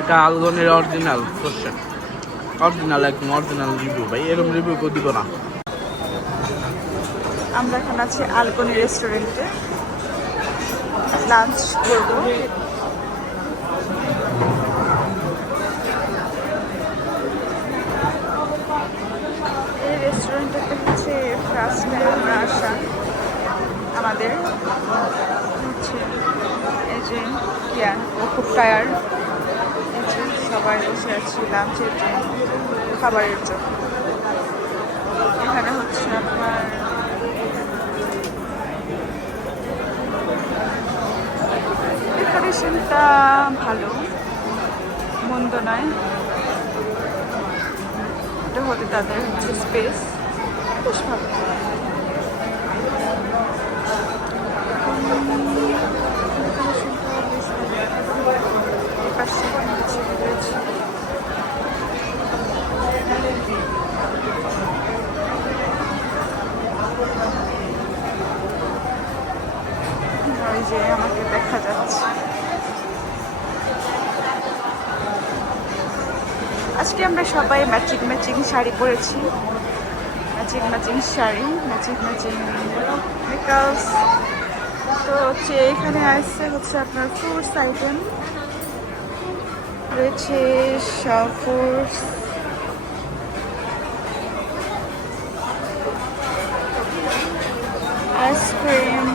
এটা আলগনের original question, original একদম original review ভাই, এরকম রিভিউ কেউ দিব না। আমরা এখন আছি আলগনি রেস্টুরেন্টে, লাঞ্চ করবো। এই রেস্টুরেন্টটাতে হচ্ছে ফার্স্ট টাইম আমরা আসা আমাদের হচ্ছে। এই যে ও খুব টায়ার, এই যে সবাই বসে আছি লাঞ্চের জন্য, খাবারের জন্য। এখানে হচ্ছে আপনার ডেকোরেশনটা ভালো, মন্দ নয়। এটা হতে তাদের হচ্ছে স্পেস বেশ ভালো। ওই যে আমাকে দেখা যাচ্ছে। আজকে আমরা সবাই ম্যাচিং ম্যাচিং শাড়ি পরেছি, matching matching sari, matching matching makeups. তো হচ্ছে এখানে আসছে হচ্ছে আপনার ফ্রুটস আইটেম রয়েছে, সব ফ্রুটস, আইসক্রিম,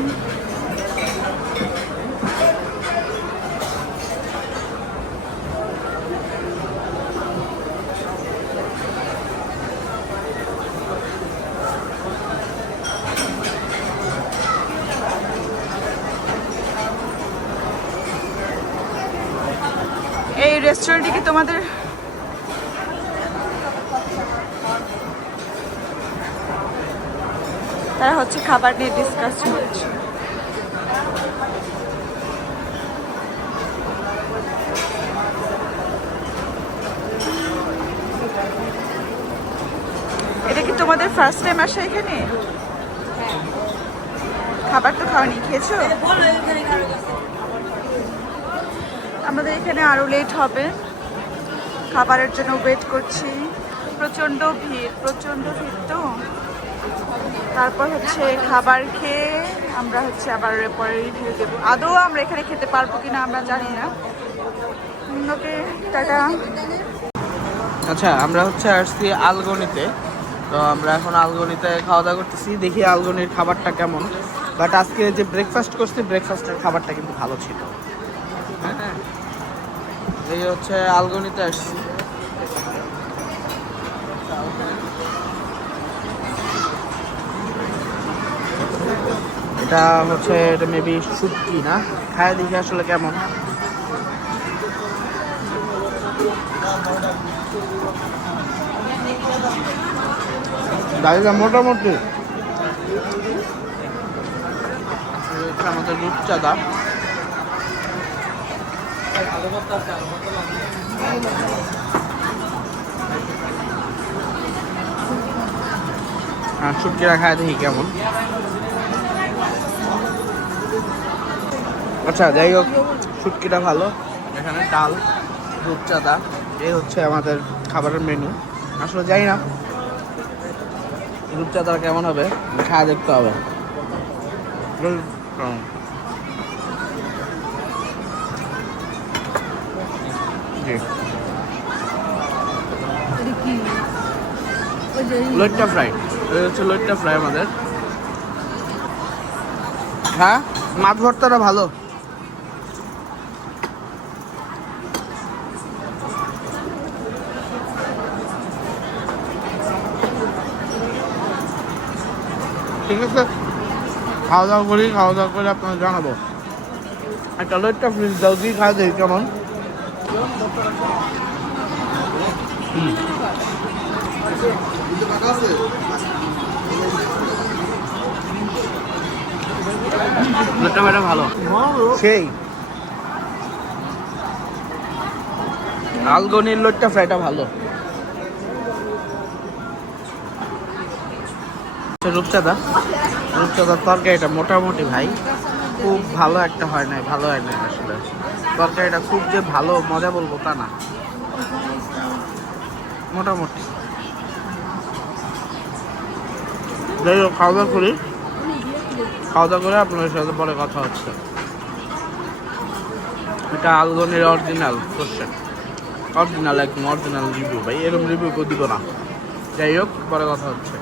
এই রেস্টুরেন্টে কি তোমাদের তারা হচ্ছে খাবার নিয়ে ডিসকাস করছে। এটা কি তোমাদের ফার্স্ট টাইম আসা এখানে? খাবার তো খাওয়ানি, খেয়েছো? আমাদের এখানে আরো লেট হবে, খাবারের জন্য ওয়েট করছি। প্রচন্ড ভিড়, প্রচন্ড ভিড়। তো তারপর হচ্ছে খাবার খেয়ে আমরা হচ্ছে আবার পরে রিভিউ দেবো। আদৌ আমরা এখানে খেতে পারবো কিনা আমরা জানি না। ওকে, টাটা। আচ্ছা, আমরা হচ্ছে আসছি আলগনিতে, তো আমরা এখন আলগনিতে খাওয়া দাওয়া করতেছি, দেখি আলগনির খাবারটা কেমন। বাট আজকে যে ব্রেকফাস্ট করছি, ব্রেকফাস্টের খাবারটা কিন্তু ভালো ছিল। হ্যাঁ, এই হচ্ছে আলগনিতে আসছি। এটা হচ্ছে, এটা মেবি শুটকি না, খায় দেখি আসলে কেমন। দাঁড়িয়ে মোটামুটি আমাদের রূপচাঁদা, শুটকিরা খায় দেখি কেমন। আচ্ছা যাই হোক, শুটকিটা ভালো। এখানে ডাল, রূপচাঁদা, এই হচ্ছে আমাদের খাবারের মেনু। আসলে যাই না রূপচাঁদা কেমন হবে, খাওয়া দেখতে হবে। লইট্টা ফ্রাই, এই হচ্ছে লইট্টা ফ্রাই আমাদের। হ্যাঁ, মাছ ভর্তাটা ভালো। ঠিক আছে, খাওয়া দাওয়া করি, খাওয়া দাওয়া করে আপনাকে জানাবো। একটা লইট্টা ফ্রিজ দাও, দিয়ে খাওয়া দেখি কেমন। লইট্টা ভালো, সেই আলগনির লইট্টা ফ্রাইটা ভালো। রূপচাঁদার তরকারিটা মোটামুটি ভাই খুব ভালো একটা হয় নাই, ভালো হয় নাই আসলে। তরকারিটা খুব যে ভালো মজা বলবো তা না, মোটামুটি। যাই হোক, খাওয়া দাওয়া করি, খাওয়া দাওয়া করে আপনাদের সাথে পরে কথা হচ্ছে। এটা আলগনির অরিজিনাল সর্ষে, অরিজিনাল, একদম অরিজিনাল রিভিউ ভাই, এরকম রিভিউ কেউ দিব না। যাই হোক, পরে কথা হচ্ছে।